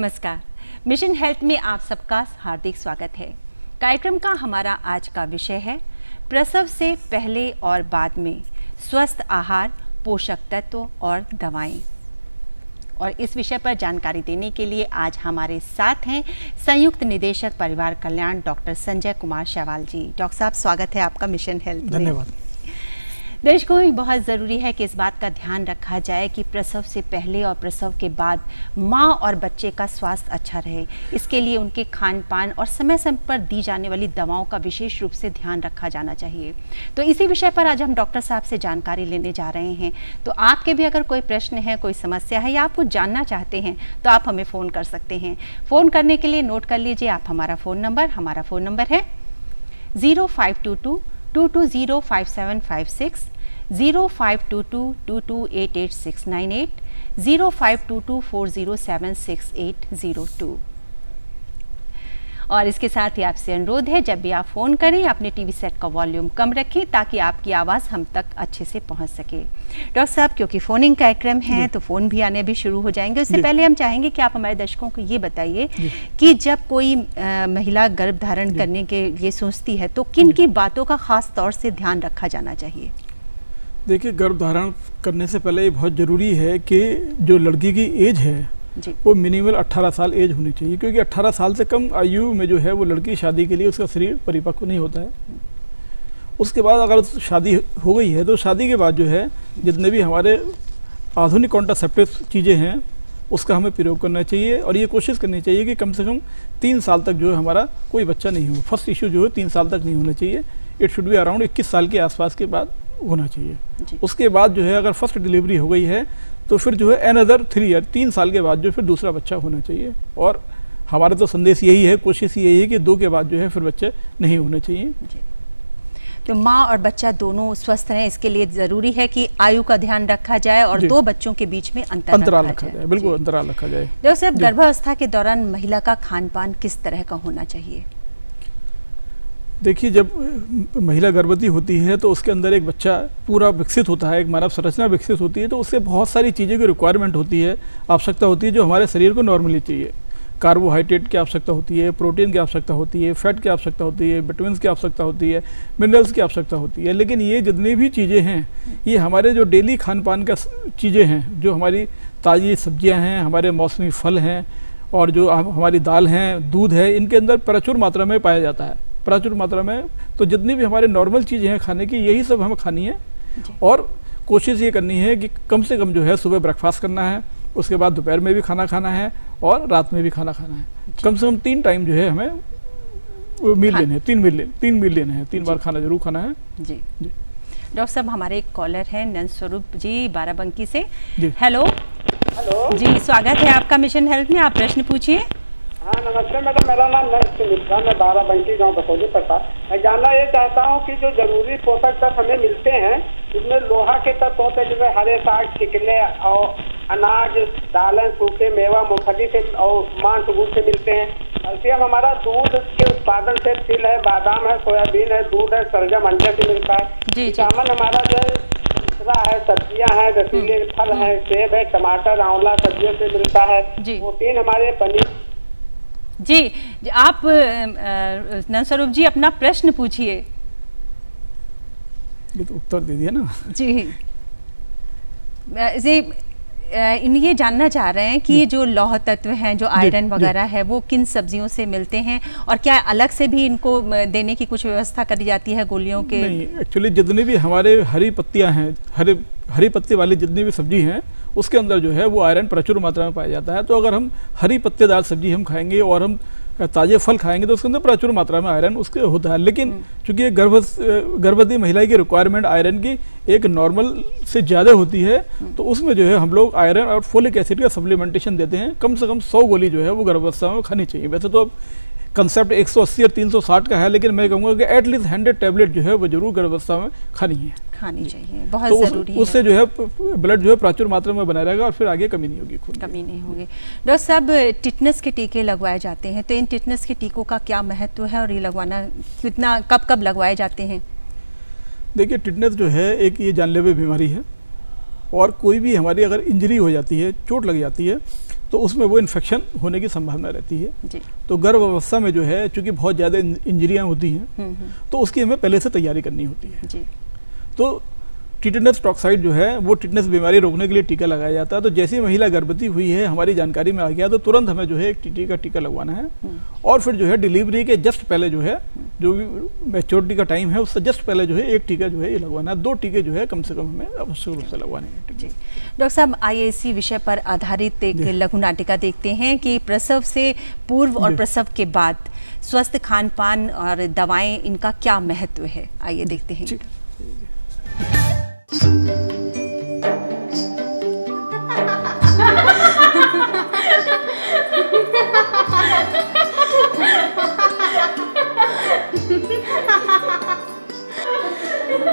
नमस्कार। Mission health में आप सबका हार्दिक स्वागत है। कार्यक्रम का हमारा आज का विषय है प्रसव से पहले और बाद में स्वस्थ आहार, पोषक तत्व और दवाएं। और इस विषय पर जानकारी देने के लिए आज हमारे साथ हैं संयुक्त निदेशक परिवार कल्याण डॉक्टर संजय कुमार शैवाल जी। डॉक्टर साहब, स्वागत है आपका मिशन हेल्थ में। धन्यवाद। दर्शकों, बहुत ज़रूरी है कि इस बात का ध्यान रखा जाए कि प्रसव से पहले और प्रसव के बाद माँ और बच्चे का स्वास्थ्य अच्छा रहे। इसके लिए उनके खान पान और समय समय पर दी जाने वाली दवाओं का विशेष रूप से ध्यान रखा जाना चाहिए। तो इसी विषय पर आज हम डॉक्टर साहब से जानकारी लेने जा रहे हैं। तो आपके भी अगर कोई प्रश्न है, कोई समस्या है या आप कुछ जानना चाहते हैं तो आप हमें फ़ोन कर सकते हैं। फ़ोन करने के लिए नोट कर लीजिए आप हमारा फ़ोन नंबर है 0522-220-5756, 0522-2288-698, 0522-407-6802। और इसके साथ ही आपसे अनुरोध है, जब भी आप फ़ोन करें अपने टीवी सेट का वॉल्यूम कम रखें ताकि आपकी आवाज़ हम तक अच्छे से पहुंच सके। डॉक्टर साहब, क्योंकि फ़ोनिंग कार्यक्रम है तो फ़ोन भी आने भी शुरू हो जाएंगे। उससे पहले हम चाहेंगे कि आप हमारे दर्शकों को ये बताइए कि जब कोई महिला गर्भ धारण करने के लिए सोचती है तो किन की बातों का ख़ास तौर से ध्यान रखा जाना चाहिए? देखिए, गर्भ धारण करने से पहले ये बहुत ज़रूरी है कि जो लड़की की एज है वो मिनिमम 18 साल एज होनी चाहिए, क्योंकि 18 साल से कम आयु में जो है वो लड़की शादी के लिए उसका शरीर परिपक्व नहीं होता है। उसके बाद अगर शादी हो गई है तो शादी के बाद जो है जितने भी हमारे आधुनिक कॉन्ट्रासेप्टिव चीज़ें हैं उसका हमें प्रयोग करना चाहिए और ये कोशिश करनी चाहिए कि कम से कम 3 साल तक जो है हमारा कोई बच्चा नहीं हो। फर्स्ट इशू जो है 3 साल तक नहीं होना चाहिए। इट शुड बी अराउंड 21 साल के आसपास के बाद होना चाहिए। उसके बाद जो है अगर फर्स्ट डिलीवरी हो गई है तो फिर जो है अनदर 3 ईयर 3 साल के बाद जो फिर दूसरा बच्चा होना चाहिए। और हमारा तो संदेश यही है, कोशिश यही है कि 2 के बाद जो है फिर बच्चे नहीं होने चाहिए। तो माँ और बच्चा दोनों स्वस्थ रहें, इसके लिए ज़रूरी है कि आयु का ध्यान रखा जाए और 2 बच्चों के बीच में अंतराल रखा जाए। बिल्कुल अंतराल रखा जाए। डॉक्टर साहब, गर्भावस्था के दौरान महिला का खान पान किस तरह का होना चाहिए? देखिए, जब महिला गर्भवती होती है तो उसके अंदर एक बच्चा पूरा विकसित होता है, एक मानव संरचना विकसित होती है, तो उससे बहुत सारी चीज़ों की रिक्वायरमेंट होती है, आवश्यकता होती है जो हमारे शरीर को नॉर्मली चाहिए। कार्बोहाइड्रेट की आवश्यकता होती है, प्रोटीन की आवश्यकता होती है, फैट की आवश्यकता होती है, विटामिन्स की आवश्यकता होती है, मिनरल्स की आवश्यकता होती है। लेकिन ये जितनी भी चीज़ें हैं ये हमारे जो डेली खान पान का चीज़ें हैं, जो हमारी ताज़ी सब्जियाँ हैं, हमारे मौसमी फल हैं और जो हमारी दाल हैं, दूध है, इनके अंदर प्रचुर मात्रा में पाया जाता है, प्रचुर मात्रा में। तो जितनी भी हमारे नॉर्मल चीज़ें हैं खाने की, यही सब हमें खानी है। और कोशिश ये करनी है कि कम से कम जो है सुबह ब्रेकफास्ट करना है, उसके बाद दोपहर में भी खाना खाना है और रात में भी खाना खाना है। कम से कम 3 टाइम जो है हमें मील लेने हैं, 3 मील लेने हैं, 3 बार खाना जरूर खाना है। जी। डॉक्टर साहब, हमारे एक कॉलर हैं नंदस्वरूप जी बाराबंकी से। हेलो जी, स्वागत है आपका मिशन हेल्थ में। आप प्रश्न पूछिए। हाँ, नमस्ते मैडम, मेरा नाम नंद मिश्रा, मैं बाराबंकी गांव बसौली पड़ता। मैं जानना ये चाहता हूँ कि जो जरूरी पोषक तत्व हमें मिलते हैं उसमें लोहा के तत्व होते हैं, जैसे हरे साग, चिकले और अनाज, दालें, सूखे मेवा, मूंगफली से और मांस गुड़ से मिलते हैं। कैल्शियम हमारा दूध के उत्पादन से तिल है, बादाम है, सोयाबीन है, दूध है, शलजम अंडे से मिलता है। विटामिन हमारा जो है सब्जियां हैं, रसीले फल हैं, सेब है, टमाटर, आंवला सब्जियों से मिलता है। प्रोटीन हमारे पनीर। जी, आप नंदस्वरूप जी अपना प्रश्न पूछिए। ये तो उत्तर दे दिया ना जी। ये जानना चाह रहे हैं कि जो लौह तत्व हैं, जो आयरन वगैरह है, वो किन सब्जियों से मिलते हैं और क्या अलग से भी इनको देने की कुछ व्यवस्था करी जाती है गोलियों के? नहीं, एक्चुअली जितनी भी हमारे हरी पत्तियां हैं, हरी पत्ती वाली जितनी भी सब्जी हैं उसके अंदर जो है वो आयरन प्रचुर मात्रा में पाया जाता है। तो अगर हम हरी पत्तेदार सब्जी हम खाएंगे और हम ताज़े फल खाएंगे तो उसके अंदर प्रचुर मात्रा में आयरन उसके होता है। लेकिन चूँकि गर्भवती महिला की रिक्वायरमेंट आयरन की एक नॉर्मल से ज़्यादा होती है, तो उसमें जो है हम लोग आयरन और फोलिक एसिड का सप्लीमेंटेशन देते हैं। कम से कम 100 गोली जो है वो गर्भावस्था में खानी चाहिए। वैसे तो कंसेप्ट 180 और 360 का है, लेकिन मैं कहूँगा कि एटलीस्ट 100 टैबलेट जो है वो जरूर गर्भावस्था में खानी चाहिए, बहुत ज़रूरी है। उससे जो है ब्लड जो है प्रचुर मात्रा में बना रहेगा और फिर आगे कमी नहीं होगी, खून कमी नहीं होगी। डॉक्टर साहब, टिटनेस के टीके लगवाए जाते हैं, तो इन टिटनेस के टीकों का क्या महत्व है और ये लगवाना कितना कब लगवाए जाते हैं? देखिए, टिटनेस जो है एक ये जानलेवा बीमारी है और कोई भी हमारी अगर इंजरी हो जाती है, चोट लग जाती है, तो उसमें वो इन्फेक्शन होने की संभावना रहती है जी। तो गर्भ अवस्था में जो है चूँकि बहुत ज़्यादा इंजरियाँ होती हैं तो उसकी हमें पहले से तैयारी करनी होती है जी। तो टिटेनस टॉक्साइड जो है वो टिटेनस बीमारी रोकने के लिए टीका लगाया जाता है। तो जैसी महिला गर्भवती हुई है हमारी जानकारी में आ गया तो तुरंत हमें जो है एक टीटी का टीका लगवाना है और फिर जो है डिलीवरी के जस्ट पहले जो है जो भी मैच्योरिटी का टाइम है उससे जस्ट पहले जो है एक टीका जो है ये लगवाना है। 2 टीके जो है कम से कम हमें अवश्य रूप से लगवाने हैं। जी डॉक्टर साहब, आइए इसी विषय पर आधारित एक लघु नाटिका देखते हैं कि प्रसव से पूर्व और प्रसव के बाद स्वस्थ खान पान और दवाएं इनका क्या महत्व है। आइए देखते हैं।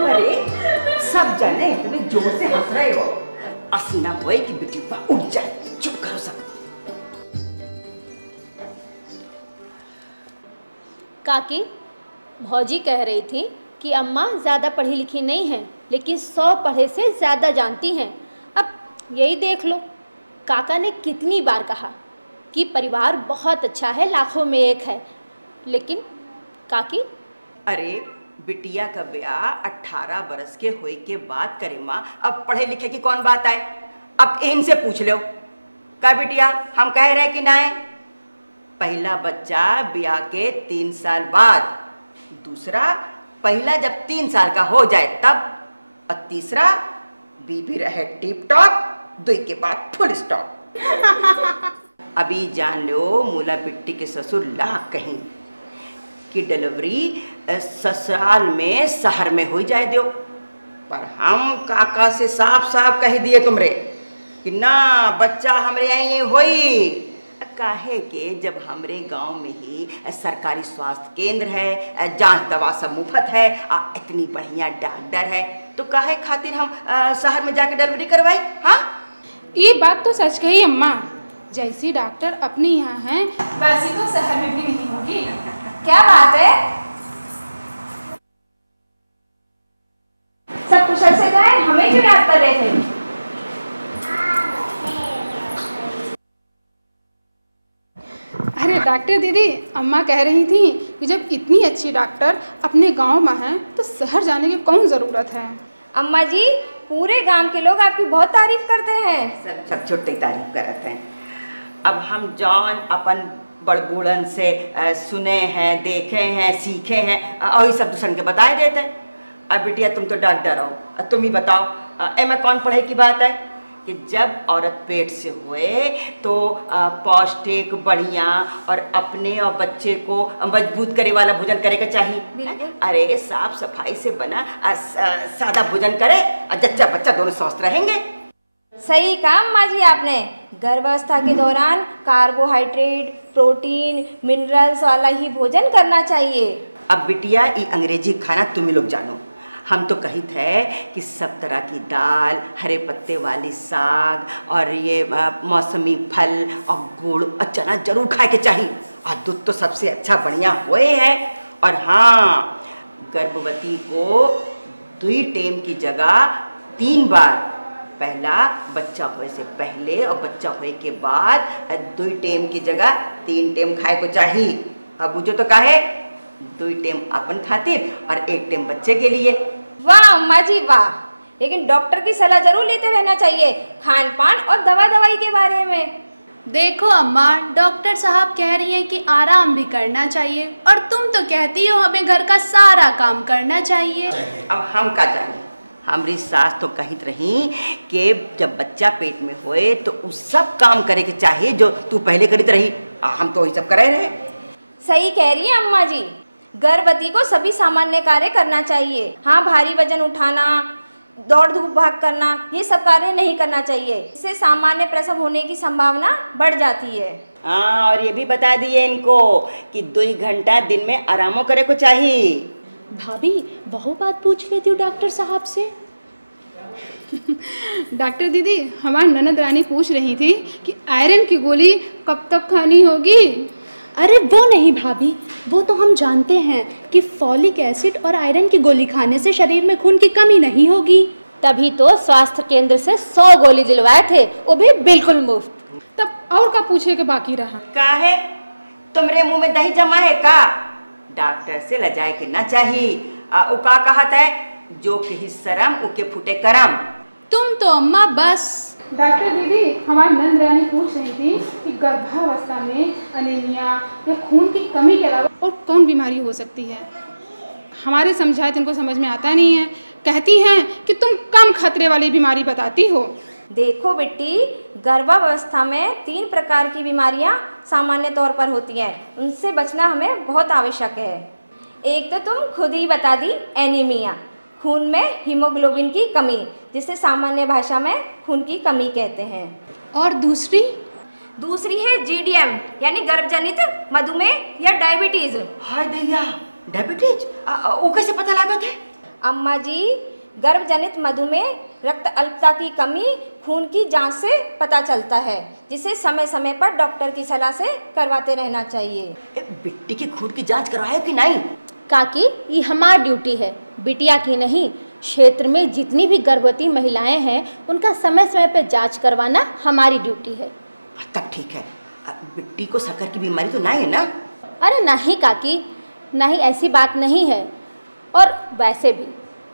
अरे सब जाने इतने जोर से हंस रहे हो, असना हुए कि बिटिया उठ जाए। चुप करो सब। काकी, भौजी कह रही थी कि अम्मा ज़्यादा पढ़ी लिखी नहीं है लेकिन 100 पढ़े से ज़्यादा जानती हैं। अब यही देख लो, काका ने कितनी बार कहा कि परिवार बहुत अच्छा है, लाखों में एक है, लेकिन काकी। अरे बिटिया का ब्याह 18 बरस के होए के बाद करे माँ, अब पढ़े लिखे की कौन बात आए। अब इनसे पूछ लो का बिटिया हम कह रहे कि ना है। पहला बच्चा ब्याह के 3 साल बाद, दूसरा पहला जब 3 साल का हो जाए तब, और तीसरा बीबी रहे टिप टॉप, 2 के बाद फुल स्टॉप। अभी जान लो मूला बिट्टी के ससुर लाख कहीं कि डिलीवरी ससुराल में शहर में हो जाए दो, पर हम काका से साफ साफ कह दिए तुमरे कि ना बच्चा हमरे यहाँ होई। काहे के जब हमरे गांव में ही सरकारी स्वास्थ्य केंद्र है, जांच दवा सब मुफ्त है, इतनी बढ़िया डॉक्टर है, तो काहे खातिर हम शहर में जाके डिलीवरी करवाई। हाँ, ये बात तो सच कही अम्मा, जैसी डॉक्टर अपने यहाँ हैं वैसी तो शहर में भी नहीं होगी। क्या बात है, सब कुशल से गए, हमें क्यों याद कर रहे थे? अरे डॉक्टर दीदी, अम्मा कह रही थी कि जब इतनी अच्छी डॉक्टर अपने गांव में हैं तो शहर जाने की कौन ज़रूरत है। अम्मा जी, पूरे गांव के लोग आपकी बहुत तारीफ करते हैं। सब छोटे तारीफ करते हैं। अब हम जॉन अपन बड़बूढ़न से सुने हैं, देखे हैं, सीखे हैं, और ये सब दूसरन के बताए देते हैं। अब बिटिया तुम तो डॉक्टर हो, तुम ही बताओ एमें कौन पढ़े की बात है कि जब औरत पेट से हुए तो पौष्टिक बढ़िया और अपने और बच्चे को मजबूत करे वाला भोजन करे का चाहिए। अरे साफ सफाई से बना सादा भोजन करे और जच्चा बच्चा दोनों स्वस्थ रहेंगे। सही कहा अम्मा जी आपने, गर्भावस्था के दौरान कार्बोहाइड्रेट, प्रोटीन, मिनरल्स वाला ही भोजन करना चाहिए। अब बिटिया ये अंग्रेजी खाना तुम ही लोग जानो, हम तो कही थे कि सब तरह की दाल, हरे पत्ते वाली साग और ये मौसमी फल और गुड़ और चना जरूर खाए के चाहिए, और दूध तो सबसे अच्छा बढ़िया हुए है। और हाँ, गर्भवती को 2 टाइम की जगह 3 बार, पहला बच्चा होए से पहले और बच्चा होए के बाद 2 टाइम की जगह 3 टाइम खाए को चाहिए। अब बुझो तो काहे 2 टाइम अपन खातिर और 1 टाइम बच्चे के लिए। वाह अम्मा जी वाह, लेकिन डॉक्टर की सलाह जरूर लेते रहना चाहिए खान पान और दवाई के बारे में। देखो अम्मा, डॉक्टर साहब कह रही हैं कि आराम भी करना चाहिए और तुम तो कहती हो हमें घर का सारा काम करना चाहिए। अब हम का जाने, हमारी सास तो कहित रही कि जब बच्चा पेट में होए तो उस सब काम करे के चाहिए जो तू पहले करित रही, हम तो वही सब करे रहे। सही कह रही है अम्मा जी, गर्भवती को सभी सामान्य कार्य करना चाहिए। हाँ, भारी वजन उठाना, दौड़ धूप भाग करना, ये सब कार्य नहीं करना चाहिए, इससे सामान्य प्रसव होने की संभावना बढ़ जाती है। हाँ, और ये भी बता दिए इनको कि 2 घंटा दिन में आरामो करे को चाहिए। भाभी, बहु बात पूछ लेती हूँ डॉक्टर साहब से। डॉक्टर दीदी, हमारी ननद रानी पूछ रही थी कि आयरन की गोली कब तक खानी होगी। अरे वो नहीं भाभी, वो तो हम जानते हैं कि फॉलिक एसिड और आयरन की गोली खाने से शरीर में खून की कमी नहीं होगी। तभी तो स्वास्थ्य केंद्र से 100 गोली दिलवाए थे, वो भी बिल्कुल मुफ्त। तब और का पूछे के बाकी रहा? का है तुमरे मुंह में दही जमा है का? डॉक्टर से लजाए के ना चाहिए। उ का कहत है, जो कही शरम उके फूटे करम। तुम तो अम्मा बस। डॉक्टर दीदी, हमारी नंद रानी पूछ रही थी कि गर्भावस्था में अनीमिया या खून की कमी के अलावा और कौन बीमारी हो सकती है। हमारे समझाए तो इनको समझ में आता नहीं है। कहती हैं कि तुम कम खतरे वाली बीमारी बताती हो। देखो बेटी, गर्भावस्था में 3 प्रकार की बीमारियां सामान्य तौर पर होती हैं, उनसे बचना हमें बहुत आवश्यक है। एक तो तुम खुद ही बता दी, एनीमिया, खून में हीमोग्लोबिन की कमी, जिसे सामान्य भाषा में खून की कमी कहते हैं। और दूसरी है जीडीएम, यानी गर्भजनित मधुमेह या डायबिटीज। हाय दैया, डायबिटीज उ कैसे पता लागत है? अम्मा जी, गर्भजनित मधुमेह रक्त अल्पता की कमी खून की जांच से पता चलता है, जिसे समय समय पर डॉक्टर की सलाह से करवाते रहना चाहिए। बिट्टी की खून की जांच करवाए कि नहीं? काकी, ये हमारी ड्यूटी है, बिटिया की नहीं। क्षेत्र में जितनी भी गर्भवती महिलाएं हैं, उनका समय समय पर जांच करवाना हमारी ड्यूटी है। तब ठीक है। बिट्टी को शक्कर की बीमारी तो नहीं है ना? अरे नहीं काकी, नहीं, ऐसी बात नहीं है। और वैसे भी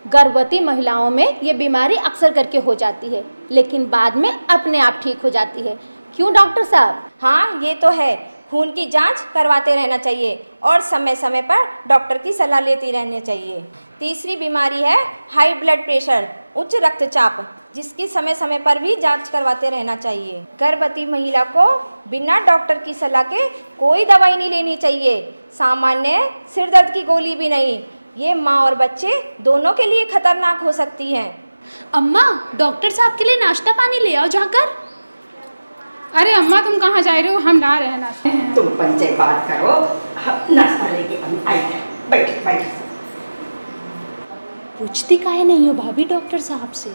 गर्भवती महिलाओं में ये बीमारी अक्सर करके हो जाती है, लेकिन बाद में अपने आप ठीक हो जाती है। क्यों डॉक्टर साहब? हाँ, ये तो है। खून की जांच करवाते रहना चाहिए और समय समय पर डॉक्टर की सलाह लेती रहनी चाहिए। तीसरी बीमारी है हाई ब्लड प्रेशर, उच्च रक्तचाप, जिसकी समय समय पर भी जांच करवाते रहना चाहिए। गर्भवती महिला को बिना डॉक्टर की सलाह के कोई दवाई नहीं लेनी चाहिए, सामान्य सिर दर्द की गोली भी नहीं। ये माँ और बच्चे दोनों के लिए खतरनाक हो सकती हैं। अम्मा, डॉक्टर साहब के लिए नाश्ता पानी ले आओ जाकर। अरे अम्मा, तुम कहाँ जा रहे हो? हम ला रहे हैं नाश्ता। तुम पंचायत बात करो, हम नाश्ता लेके हम आए हैं। बैठ। पूछती काहे नहीं हो भाभी डॉक्टर साहब से?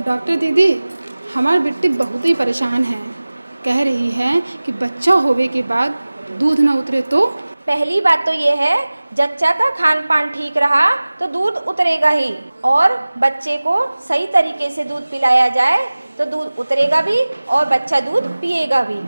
डॉक्टर दीदी, हमारी बेटी बहुत ही परेशान है। कह रही है कि बच्चा होने के बाद दूध न उतरे तो? पहली बात तो ये है, जच्चा का खान पान ठीक रहा तो दूध उतरेगा ही, और बच्चे को सही तरीके से दूध पिलाया जाए तो दूध उतरेगा भी और बच्चा दूध पिएगा भी।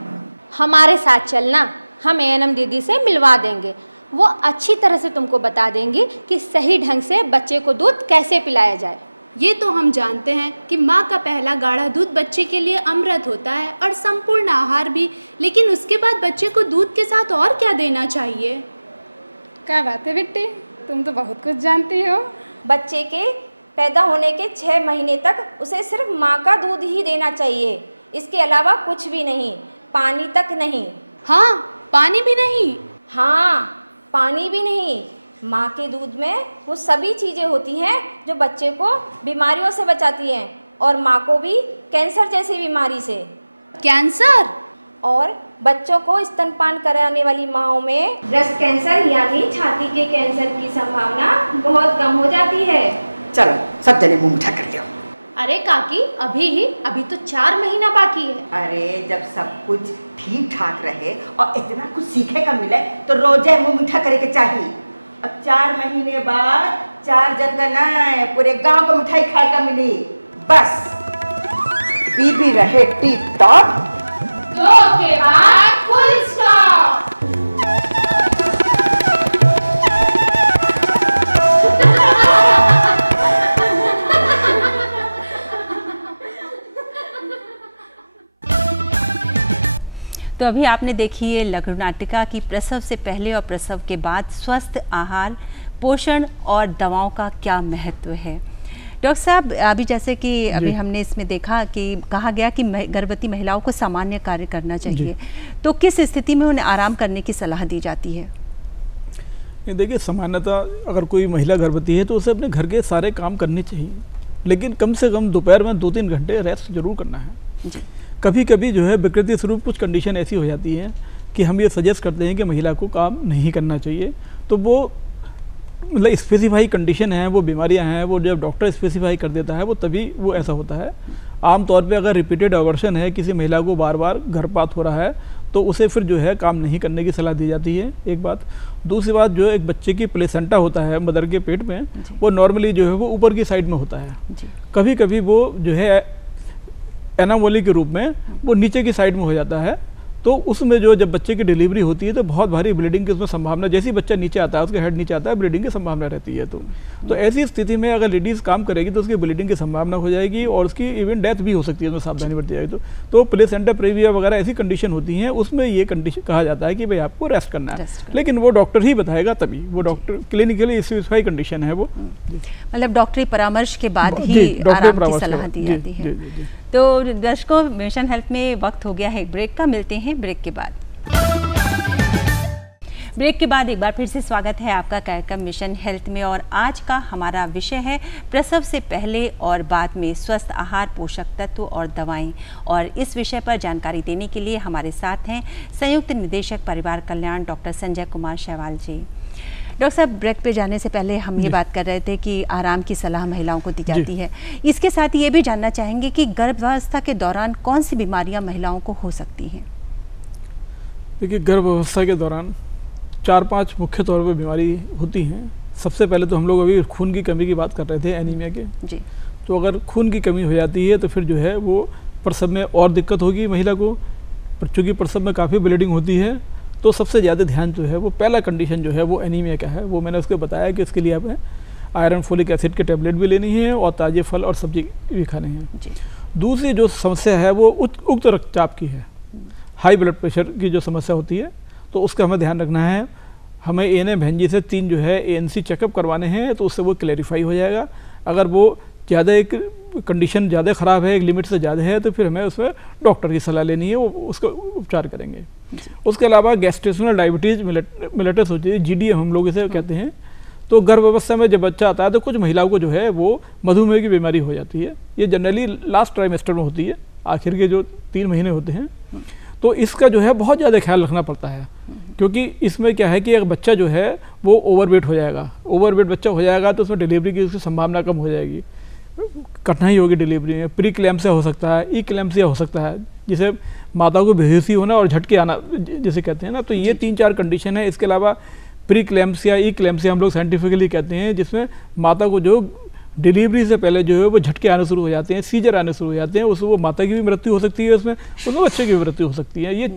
हमारे साथ चलना, हम एएनएम दीदी से मिलवा देंगे। वो अच्छी तरह से तुमको बता देंगी कि सही ढंग से बच्चे को दूध कैसे पिलाया जाए। ये तो हम जानते हैं कि माँ का पहला गाढ़ा दूध बच्चे के लिए अमृत होता है और संपूर्ण आहार भी, लेकिन उसके बाद बच्चे को दूध के साथ और क्या देना चाहिए? क्या बात है बेटे, तुम तो बहुत कुछ जानती हो। बच्चे के पैदा होने के 6 महीने तक उसे सिर्फ माँ का दूध ही देना चाहिए, इसके अलावा कुछ भी नहीं, पानी तक नहीं। हाँ, पानी भी नहीं? हाँ, पानी भी नहीं। माँ के दूध में वो सभी चीज़ें होती हैं जो बच्चे को बीमारियों से बचाती हैं, और माँ को भी कैंसर जैसी बीमारी से। कैंसर? और बच्चों को स्तनपान कराने वाली माँओं में ब्रेस्ट कैंसर यानी छाती के कैंसर की संभावना बहुत कम हो जाती है। चलो सब जने मुंह मीठा कर लो। अरे काकी, अभी तो 4 महीना बाकी है। अरे जब सब कुछ ठीक ठाक रहे और इतना कुछ सीखे का मिले तो रोजे मुंह मीठा करे के चाहिए। अब 4 महीने बाद 4 जन का नहीं, पूरे गांव को मिठाई खाए का मिली। बस बीबी रहे टिप टॉप, 2 के बाद फुल स्टॉप। तो अभी आपने देखी है लघु नाटिका की प्रसव से पहले और प्रसव के बाद स्वस्थ आहार, पोषण और दवाओं का क्या महत्व है। डॉक्टर साहब, अभी जैसे कि अभी हमने इसमें देखा कि कहा गया कि गर्भवती महिलाओं को सामान्य कार्य करना चाहिए, तो किस स्थिति में उन्हें आराम करने की सलाह दी जाती है? ये देखिए, सामान्यतः अगर कोई महिला गर्भवती है तो उसे अपने घर के सारे काम करने चाहिए, लेकिन कम से कम दोपहर में 2-3 घंटे रेस्ट जरूर करना है। कभी कभी जो है विकृति स्वरूप कुछ कंडीशन ऐसी हो जाती है कि हम ये सजेस्ट करते हैं कि महिला को काम नहीं करना चाहिए, तो वो मतलब स्पेसिफाई कंडीशन है, वो बीमारियां हैं, वो जब डॉक्टर स्पेसिफाई कर देता है वो तभी वो ऐसा होता है। आमतौर पे अगर रिपीटेड अवर्शन है, किसी महिला को बार बार गर्भपात हो रहा है, तो उसे फिर जो है काम नहीं करने की सलाह दी जाती है, एक बात। दूसरी बात, जो एक बच्चे की प्लेसेंटा होता है मदर के पेट में, वो नॉर्मली जो है वो ऊपर की साइड में होता है। कभी कभी वो जो है एनामोली के रूप में वो नीचे की साइड में हो जाता है। तो उसमें जो जब बच्चे की डिलीवरी होती है तो बहुत भारी ब्लीडिंग की उसमें संभावना, जैसे ही बच्चा नीचे आता है उसके हेड नीचे आता है, ब्लीडिंग की संभावना रहती है। तो ऐसी स्थिति में अगर लेडीज़ काम करेगी तो उसकी ब्लीडिंग की संभावना हो जाएगी और उसकी इवन डेथ भी हो सकती है, उसमें सावधानी बरती जाएगी। तो प्लेसेंटा प्रेविया वगैरह ऐसी कंडीशन होती हैं, उसमें ये कंडीशन कहा जाता है कि भाई आपको रेस्ट करना है, लेकिन वो डॉक्टर ही बताएगा, तभी वो डॉक्टर क्लिनिकली स्पेसिफाई कंडीशन है वो, मतलब डॉक्टरी परामर्श के बाद ही आराम की सलाह दी जाती है। तो दर्शकों, मिशन हेल्थ में वक्त हो गया है ब्रेक का, मिलते हैं ब्रेक के बाद। ब्रेक के बाद एक बार फिर से स्वागत है आपका कार्यक्रम मिशन हेल्थ में, और आज का हमारा विषय है प्रसव से पहले और बाद में स्वस्थ आहार, पोषक तत्व और दवाएं। और इस विषय पर जानकारी देने के लिए हमारे साथ हैं संयुक्त निदेशक परिवार कल्याण डॉक्टर संजय कुमार शैवाल जी। डॉक्टर साहब, ब्रेक पे जाने से पहले हम ये बात कर रहे थे कि आराम की सलाह महिलाओं को दी जाती है, इसके साथ ये भी जानना चाहेंगे कि गर्भावस्था के दौरान कौन सी बीमारियां महिलाओं को हो सकती हैं? देखिए, गर्भावस्था के दौरान 4-5 मुख्य तौर पर बीमारी होती हैं। सबसे पहले तो हम लोग अभी खून की कमी की बात कर रहे थे, एनीमिया के जी। तो अगर खून की कमी हो जाती है तो फिर जो है वो प्रसव में और दिक्कत होगी महिला को, चूँकि प्रसव में काफ़ी ब्लीडिंग होती है। तो सबसे ज़्यादा ध्यान जो है वो पहला कंडीशन जो है वो एनीमिया का है। वो मैंने उसको बताया कि इसके लिए आप आयरन फोलिक एसिड के टैबलेट भी लेनी है और ताज़े फल और सब्जी भी खाने हैं। दूसरी जो समस्या है वो उच्च रक्तचाप की है, हाई ब्लड प्रेशर की जो समस्या होती है, तो उसका हमें ध्यान रखना है। हमें ANM बहनजी से 3 जो है ANC चेकअप करवाने हैं, तो उससे वो क्लैरिफाई हो जाएगा। अगर वो ज़्यादा एक कंडीशन ज़्यादा ख़राब है, एक लिमिट से ज़्यादा है, तो फिर हमें उसमें डॉक्टर की सलाह लेनी है, वो उसका उपचार करेंगे। उसके अलावा गैस्ट्रेशनल डायबिटीज़ मिलेटस होती है, GDM हम लोग इसे कहते हैं। तो गर्भावस्था में जब बच्चा आता है तो कुछ महिलाओं को जो है वो मधुमेह की बीमारी हो जाती है। ये जनरली लास्ट ट्राइमेस्टर में होती है, आखिर के जो 3 महीने होते हैं। तो इसका जो है बहुत ज़्यादा ख्याल रखना पड़ता है, क्योंकि इसमें क्या है कि एक बच्चा जो है वो ओवरवेट हो जाएगा। ओवरवेट बच्चा हो जाएगा तो उसमें डिलीवरी की उसकी संभावना कम हो जाएगी, कठिनाई होगी डिलीवरी में। प्री क्लैम्सिया हो सकता है, इक्लैम्सिया हो सकता है, जिसे माता को बेहोशी होना और झटके आना जिसे कहते हैं ना। तो ये 3-4 कंडीशन है। इसके अलावा प्री क्लैम्सिया, इक्लैम्सिया हम लोग साइंटिफिकली कहते हैं, जिसमें माता को जो डिलीवरी से पहले जो है वो झटके आने शुरू हो जाते हैं, सीजर आने शुरू हो जाते हैं, उसमें वो माता की भी मृत्यु हो सकती है, उसमें बच्चे की भी मृत्यु हो सकती है। ये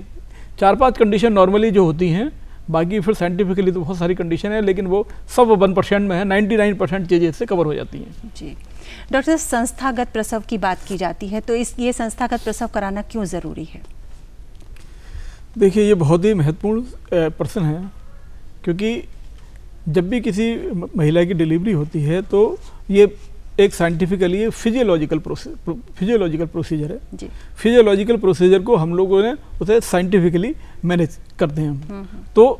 4-5 कंडीशन नॉर्मली जो होती हैं। बाकी फिर साइंटिफिकली तो बहुत सारी कंडीशन है, लेकिन वो सब 1% में है, 99% चीज़ें इससे कवर हो जाती हैं। जी डॉक्टर, संस्थागत प्रसव की बात की जाती है, तो ये संस्थागत प्रसव कराना क्यों ज़रूरी है? देखिए, ये बहुत ही महत्वपूर्ण प्रश्न है, क्योंकि जब भी किसी महिला की डिलीवरी होती है तो ये एक साइंटिफिकली फिजियोलॉजिकल प्रोसीजर है जी। फिजियोलॉजिकल प्रोसीजर को हम लोगों ने उसे साइंटिफिकली मैनेज करते हैं हम। तो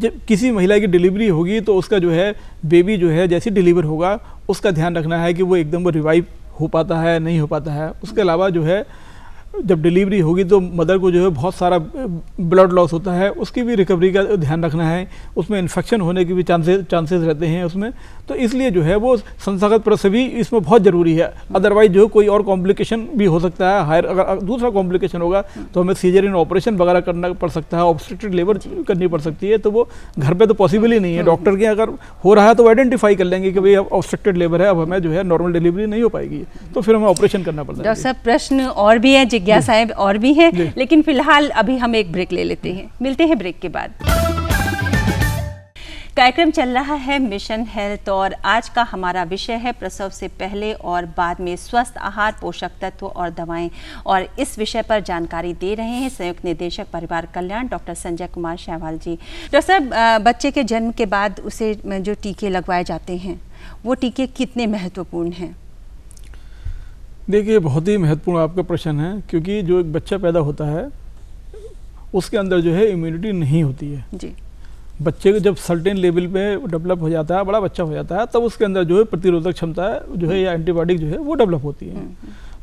जब किसी महिला की डिलीवरी होगी तो उसका जो है बेबी जो है जैसे डिलीवर होगा उसका ध्यान रखना है कि वो एकदम वो रिवाइव हो पाता है, नहीं हो पाता है। उसके अलावा जो है जब डिलीवरी होगी तो मदर को जो है बहुत सारा ब्लड लॉस होता है, उसकी भी रिकवरी का ध्यान रखना है। उसमें इन्फेक्शन होने की भी चांसेस रहते हैं उसमें। तो इसलिए जो है वो संस्थागत प्रसव भी इसमें बहुत ज़रूरी है। अदरवाइज जो कोई और कॉम्प्लिकेशन भी हो सकता है, हायर अगर दूसरा कॉम्प्लिकेशन होगा तो हमें सीजरियन ऑपरेशन वगैरह करना पड़ सकता है, ऑब्स्ट्रक्टेड लेबर करनी पड़ सकती है। तो वो घर पर तो पॉसिबल ही नहीं है। डॉक्टर के अगर हो रहा है तो आइडेंटिफाई कर लेंगे कि भाई अब ऑब्स्ट्रक्टेड लेबर है, अब हमें जो है नॉर्मल डिलीवरी नहीं हो पाएगी, तो फिर हमें ऑपरेशन करना पड़ता है। डॉक्टर साहब, प्रश्न और भी है, जिज्ञासाएं और भी हैं, लेकिन फिलहाल अभी हम एक ब्रेक ले लेते हैं, मिलते हैं ब्रेक के बाद। कार्यक्रम चल रहा है मिशन हेल्थ और आज का हमारा विषय है प्रसव से पहले और बाद में स्वस्थ आहार, पोषक तत्व और दवाएं। और इस विषय पर जानकारी दे रहे हैं संयुक्त निदेशक परिवार कल्याण डॉक्टर संजय कुमार शैवाल जी। डॉक्टर साहब, बच्चे के जन्म के बाद उसे जो टीके लगवाए जाते हैं वो टीके कितने महत्वपूर्ण हैं? देखिए, बहुत ही महत्वपूर्ण आपका प्रश्न है, क्योंकि जो एक बच्चा पैदा होता है उसके अंदर जो है इम्यूनिटी नहीं होती है जी। बच्चे को जब सर्टेन लेवल पे डेवलप हो जाता है, बड़ा बच्चा हो जाता है, तब उसके अंदर जो है प्रतिरोधक क्षमता जो है या एंटीबॉडी जो है वो डेवलप होती है।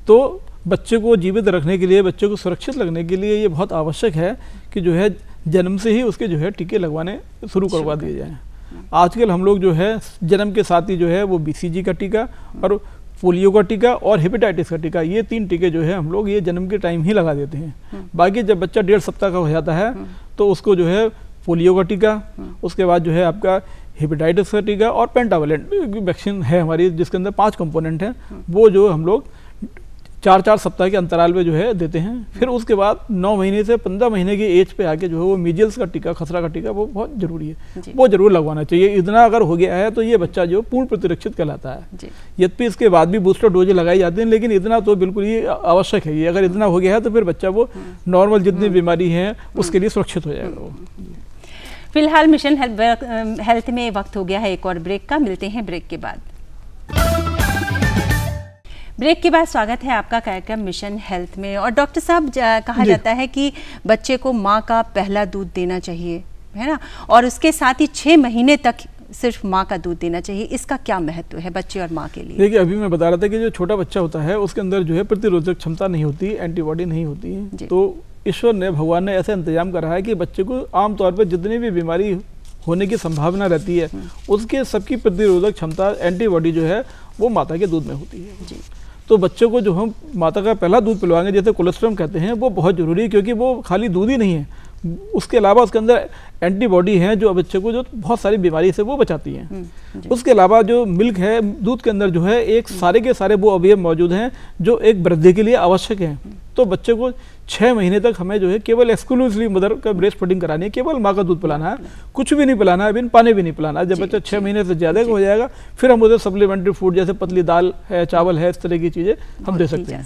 तो बच्चे को जीवित रखने के लिए, बच्चे को सुरक्षित रखने के लिए ये बहुत आवश्यक है कि जो है जन्म से ही उसके जो है टीके लगवाने शुरू करवा दिए जाएँ। आजकल हम लोग जो है जन्म के साथ ही जो है वो BCG का टीका और पोलियो का टीका और हेपेटाइटिस का टीका, ये 3 टीके जो है हम लोग ये जन्म के टाइम ही लगा देते हैं। बाकी जब बच्चा 1.5 सप्ताह का हो जाता है तो उसको जो है पोलियो का टीका, उसके बाद जो है आपका हेपेटाइटिस का टीका और पेंटावलेंट वैक्सीन है हमारी, जिसके अंदर 5 कंपोनेंट हैं, वो जो हम लोग 4-4 सप्ताह के अंतराल पे जो है देते हैं। फिर उसके बाद 9 महीने से 15 महीने की एज पे आके जो है वो मीजल्स का टीका, खसरा का टीका वो बहुत जरूरी है, वो जरूर लगवाना चाहिए। इतना अगर हो गया है तो ये बच्चा जो पूर्ण प्रतिरक्षित कहलाता है। यद्यपि इसके बाद भी बूस्टर डोज लगाई जाती हैं, लेकिन इतना तो बिल्कुल ही आवश्यक है। ये अगर इतना हो गया है तो फिर बच्चा वो नॉर्मल जितनी बीमारी है उसके लिए सुरक्षित हो जाएगा वो। फिलहाल मिशन हेल्थ में वक्त हो गया है एक और ब्रेक का। मिलते हैं ब्रेक के बाद। ब्रेक के बाद स्वागत है आपका कार्यक्रम मिशन हेल्थ में। और डॉक्टर साहब, कहा जाता है कि बच्चे को माँ का पहला दूध देना चाहिए, है ना, और उसके साथ ही 6 महीने तक सिर्फ माँ का दूध देना चाहिए। इसका क्या महत्व है बच्चे और माँ के लिए? देखिए, अभी मैं बता रहा था कि जो छोटा बच्चा होता है उसके अंदर जो है प्रतिरोधक क्षमता नहीं होती, एंटीबॉडी नहीं होती है। तो ईश्वर ने, भगवान ने ऐसा इंतजाम करा है कि बच्चे को आमतौर पर जितनी भी बीमारी होने की संभावना रहती है उसके सबकी प्रतिरोधक क्षमता, एंटीबॉडी जो है वो माता के दूध में होती है। तो बच्चों को जो हम माता का पहला दूध पिलवाएंगे, जैसे कोलेस्ट्रॉम कहते हैं, वो बहुत जरूरी है, क्योंकि वो खाली दूध ही नहीं है, उसके अलावा उसके अंदर एंटीबॉडी हैं जो बच्चे को जो बहुत सारी बीमारी से वो बचाती हैं। उसके अलावा जो मिल्क है, दूध के अंदर जो है एक सारे के सारे वो अवयव मौजूद हैं जो एक वृद्धि के लिए आवश्यक हैं। तो बच्चे को 6 महीने तक हमें जो है केवल एक्सक्लूसिवली मदर का ब्रेस्ट फीडिंग करानी है, केवल माँ का दूध पिलाना है, कुछ भी नहीं पिलाना है, बिन पानी भी नहीं पिलाना है। जब बच्चा 6 महीने से ज़्यादा हो जाएगा फिर हम उसे सप्लीमेंट्री फूड जैसे पतली दाल है, चावल है, इस तरह की चीज़ें हम दे सकते हैं।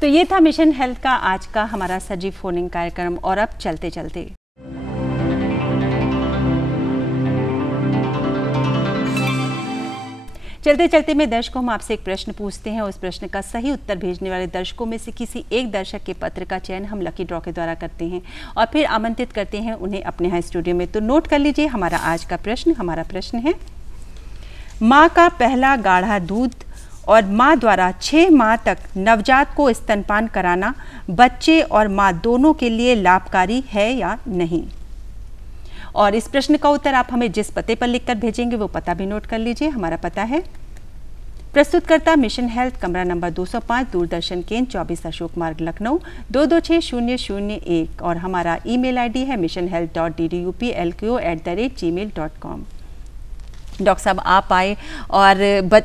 तो ये था मिशन हेल्थ का आज का हमारा सजीव फोनिंग कार्यक्रम। और अब चलते चलते में दर्शकों, हम आपसे एक प्रश्न पूछते हैं। उस प्रश्न का सही उत्तर भेजने वाले दर्शकों में से किसी एक दर्शक के पत्र का चयन हम लकी ड्रॉ के द्वारा करते हैं और फिर आमंत्रित करते हैं उन्हें अपने यहाँ स्टूडियो में। तो नोट कर लीजिए हमारा आज का प्रश्न। हमारा प्रश्न है, माँ का पहला गाढ़ा दूध और माँ द्वारा 6 माह तक नवजात को स्तनपान कराना बच्चे और माँ दोनों के लिए लाभकारी है या नहीं? और इस प्रश्न का उत्तर आप हमें जिस पते पर लिखकर भेजेंगे वो पता भी नोट कर लीजिए। हमारा पता है प्रस्तुतकर्ता मिशन हेल्थ, कमरा नंबर 205, दूरदर्शन केंद्र 24 अशोक मार्ग, लखनऊ 226001। और हमारा ईमेल आईडी है missionhealth.ddupLQ@gmail.com। डॉक्टर साहब, आप आए और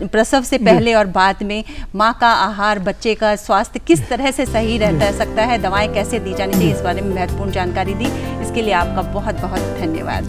प्रसव से पहले और बाद में माँ का आहार, बच्चे का स्वास्थ्य किस तरह से सही रहता सकता है, दवाएं कैसे दी जानी चाहिए, इस बारे में महत्वपूर्ण जानकारी दी। इसके लिए आपका बहुत बहुत धन्यवाद।